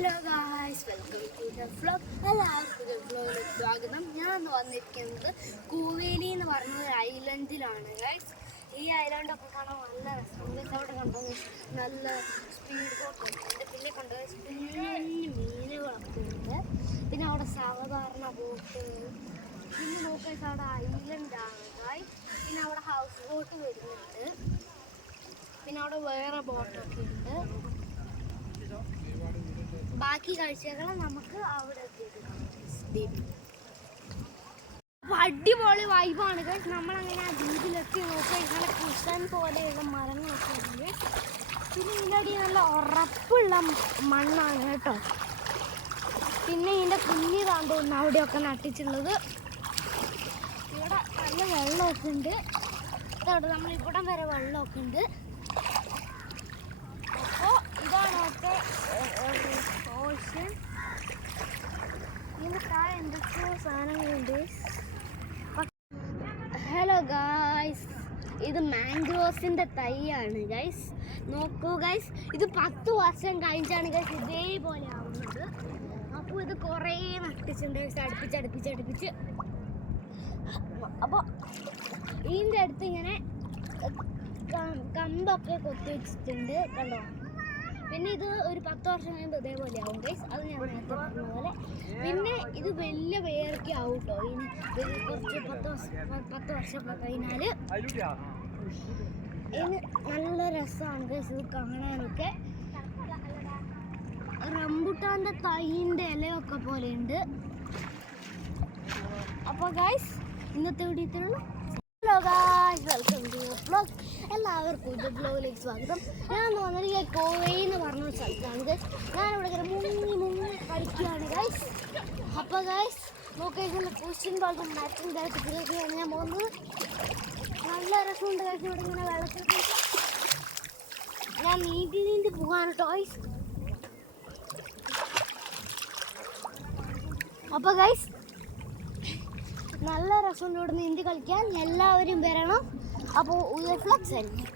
Hello guys, welcome to the vlog. എല്ലാവർക്കും വ്ലോഗിലേക്ക് സ്വാഗതം. ഞാൻ വന്നിരിക്കുന്നത് കൂവേലി എന്ന് പറഞ്ഞ ഒരു ഐലൻഡിലാണ് ഗായ്സ്. ഈ ഐലൻഡൊക്കെ കാണാൻ നല്ല രസമുണ്ട്. അവിടെ കണ്ടോ നല്ല സ്പീഡ് ബോട്ടുണ്ട്, പിന്നെ കണ്ടോ കുഞ്ഞു മീനുകളൊക്കെ ഉണ്ട്. പിന്നെ അവിടെ സാധാരണ ബോട്ടുകൾ, പിന്നെ നോക്കിയിട്ട് അവിടെ ഐലൻഡാണ് ഗായ്സ്. പിന്നെ അവിടെ ഹൗസ് ബോട്ട് വരുന്നുണ്ട്, പിന്നെ അവിടെ വേറെ ബോട്ടൊക്കെ ഉണ്ട്. ബാക്കി കാഴ്ചകൾ നമുക്ക് അവിടെ അടിപൊളി വൈബാണ് ഗൈസ്. നമ്മളങ്ങനെ ആ ദ്വീപിലെത്തി നോക്കിയാൽ നല്ല കുഷൻ പോലെയുള്ള മരങ്ങളൊക്കെ ഉണ്ട്. പിന്നെ ഇതിൻ്റെ നല്ല ഉറപ്പുള്ള മണ്ണാണ് കേട്ടോ. പിന്നെ ഇതിൻ്റെ കുഞ്ഞി കാന്തോന്ന് അവിടെയൊക്കെ നട്ടിച്ചുള്ളത്. ഇവിടെ നല്ല വെള്ളമൊക്കെ ഉണ്ട്. ഇതോടെ നമ്മളിവിടം വരെ വെള്ളമൊക്കെ ഉണ്ട്. അപ്പോൾ ഇതാണ് ഒക്കെ ഓഷൻ. ഇതിൻ്റെ താഴെ എന്തൊക്കെയോ സാധനങ്ങളുണ്ട്. ഹലോ ഗായ്സ്, ഇത് മാംഗ്രോവ്സിൻ്റെ തൈയാണ് ഗൈസ്. നോക്കൂ ഗൈസ്, ഇത് 10 വർഷം കഴിഞ്ഞാണ് ഗൈസ് ഇതേപോലെ ആവുന്നത്. അപ്പോൾ ഇത് കുറേ നട്ടിട്ടുണ്ട് ഗൈസ്, അടുപ്പിച്ച്. അപ്പോൾ ഇതിൻ്റെ അടുത്ത് ഇങ്ങനെ കമ്പൊക്കെ കൊത്തി വെച്ചിട്ടുണ്ട് കണ്ടോ. പിന്നെ ഇത് ഒരു 10 വർഷം കഴിയുമ്പോൾ ഇതേപോലെ ആവും ഗൈസ്, അത് ഞാൻ നേരത്തെ പറഞ്ഞ പോലെ. പിന്നെ ഇത് വലിയ പേരൊക്കെ ആവും കേട്ടോ. ഇനി കുറച്ച് 10 വർഷമൊക്കെ കഴിഞ്ഞാൽ ഇതിന് നല്ല രസമാണ് ഗൈസ് ഇത് കാണാനൊക്കെ. റംബുട്ടാൻ്റെ തൈൻ്റെ ഇലയൊക്കെ പോലെ ഉണ്ട്. അപ്പോൾ ഗൈസ് ഇന്നത്തെ വീഡിയോത്തിലുള്ള hello guys, welcome to vlog. എല്ലാവർക്കും ഇത് വ്ലോഗിലേക്ക് സ്വാഗതം. ഞാൻ വന്നത് കോവൈ എന്ന് പറഞ്ഞ സ്ഥലത്താണ് ഗൈസ്. ഞാനിവിടെ ഇങ്ങനെ മുങ്ങി കളിക്കുകയാണ് ഗൈസ്. അപ്പോൾ ഗൈസ് നോക്കിയാൽ ക്വസ്റ്റ്യൻ ബോൾക്കും മാറ്റും കളിക്കുകയാണ് ഞാൻ പോകുന്നത്. നല്ല രസമുണ്ട് ഗൈസ് ഇവിടെ ഇങ്ങനെ വെള്ളത്തിൽ. ഞാൻ നീന്തി പോകാണ് ഗൈസ്. അപ്പോൾ ഗൈസ് നല്ല രസമുണ്ട് ഇവിടെ നീന്തി കളിക്കാൻ. എല്ലാവരും വരണം. അപ്പോൾ ഫ്ലക്സ് ആയിരിക്കും.